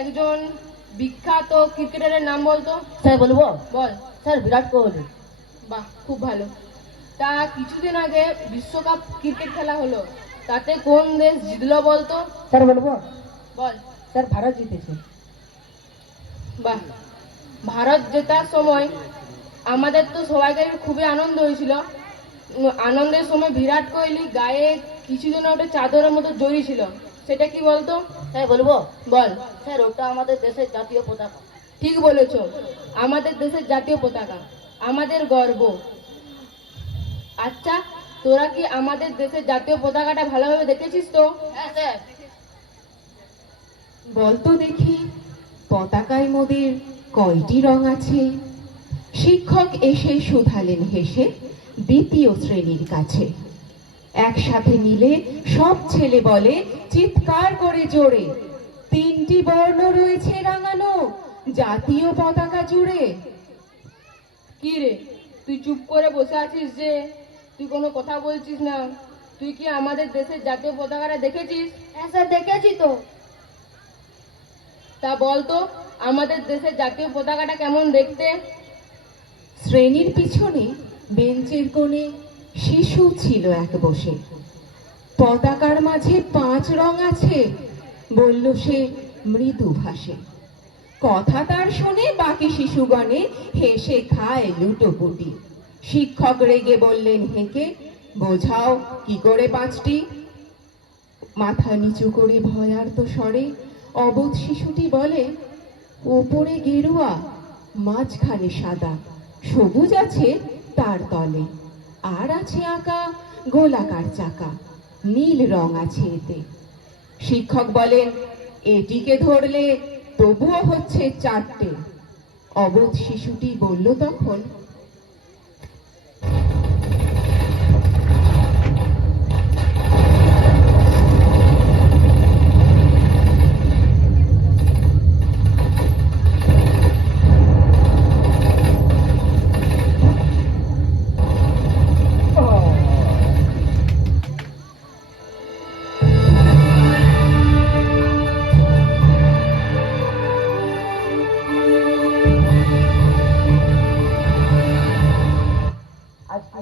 একজন বিখ্যাত ক্রিকেটারের নাম বলতো? স্যার বলব? বল। স্যার বিরাট কোহলি। বাহ খুব ভালো। তা কিছুদিন আগে বিশ্বকাপ ক্রিকেট খেলা হলো। তাতে কোন দেশ জিতলো বলতো? স্যার বলব? বল। স্যার ভারত জিতেছে। বাহ ভারত জেতার সময় আমাদের তো সবাইকার খুবই আনন্দ হয়েছিল। আনন্দের সময় বিরাট কোহলি গায়ে কিছুদিন ওটা চাদরের মতো জড়িয়েছিল সেটা কি বলতো? স্যার বলব? বল। স্যার ওটা আমাদের দেশের জাতীয় পতাকা। ঠিক বলেছ। আমাদের দেশের জাতীয় পতাকা। আমাদের গর্ব। আচ্ছা তোরা কি আমাদের দেশের জাতীয় পতাকাটা ভালোভাবে দেখেছিস তো? হ্যাঁ স্যার। বলতো দেখি পতাকায় মোদের কয়টি রং আছে? শিক্ষক এসে শুধালেন হেসে দ্বিতীয় শ্রেণির কাছে। একসাথে মিলে সব ছেলে বলে চিৎকার করে জোরে। তিনটি বর্ণ রয়েছে রাঙানো জাতীয় পতাকা জুড়ে। কি রে? তুই চুপ করে বসে আছিস যে? তুই কোনো কথা বলছিস না। তুই কি আমাদের দেশের জাতীয় পতাকাটা দেখেছিস? হ্যাঁ স্যার দেখেছি তো। তা বল তো আমাদের দেশের জাতীয় পতাকাটা কেমন দেখতে? শ্রেণির পিছনে বেঞ্চের কোণে শিশু ছিল এক বসে। পতাকার মাঝে পাঁচ রং আছে, বলল সে মৃদু ভাষে। কথা তার শুনে, বাকি শিশুগণে হেসে খায় লুটোপুটি। শিক্ষক রেগে বললেন, হেঁকে, বোঝাও কি করে পাঁচটি? মাথা নিচু করে ভয়ার্ত স্বরে অবোধ শিশুটি বলে, ওপরে গেরুয়া, মাঝখানে সাদা, সবুজ আছে তার তলে। আর আছে আঁকা, গোলাকার চাকা। নীল রং আছে এতে। শিক্ষক বলেন, এটিকে ধরলে তবুও হচ্ছে চারটে। অবোধ শিশুটি বলল তখন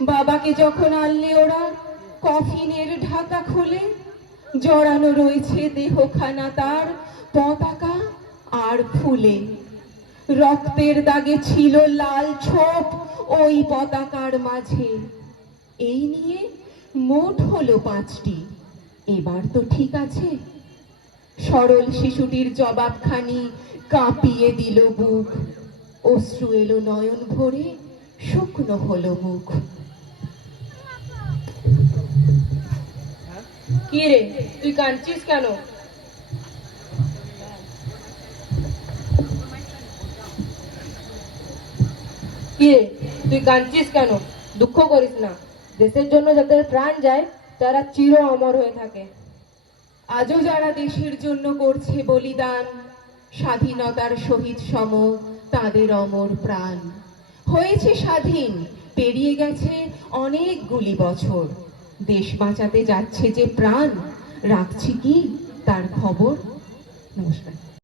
বাবাকে যখন আনলে ওরা কফিনের ঢাকা খুলে, জড়ানো রয়েছে দেহখানা তার পতাকা আর ফুলে। রক্তের দাগে ছিল লাল ছোপ ওই পতাকার মাঝে। এই নিয়ে মোট হলো পাঁচটি। এবার তো ঠিক আছে। সরল শিশুটির জবাবখানি কাঁপিয়ে দিল বুক। অশ্রু এলো নয়ন ভরে, শুকনো হলো মুখ। কি রে? তুই কাঁদছিস কেন? কি রে? তুই কাঁদছিস কেন? দুঃখ করিস না। দেশের জন্য যাদের প্রাণ যায়, তারা চির অমর হয়ে থাকে। আজও যারা দেশের জন্য করছে বলিদান, স্বাধীনতার শহীদ সম তাদের অমর প্রাণ। হয়েছে স্বাধীন, পেরিয়ে গেছে অনেকগুলি বছর। দেশ বাঁচাতে যাচ্ছে যে প্রাণ রাখছি কি? তার খবর। নমস্কার।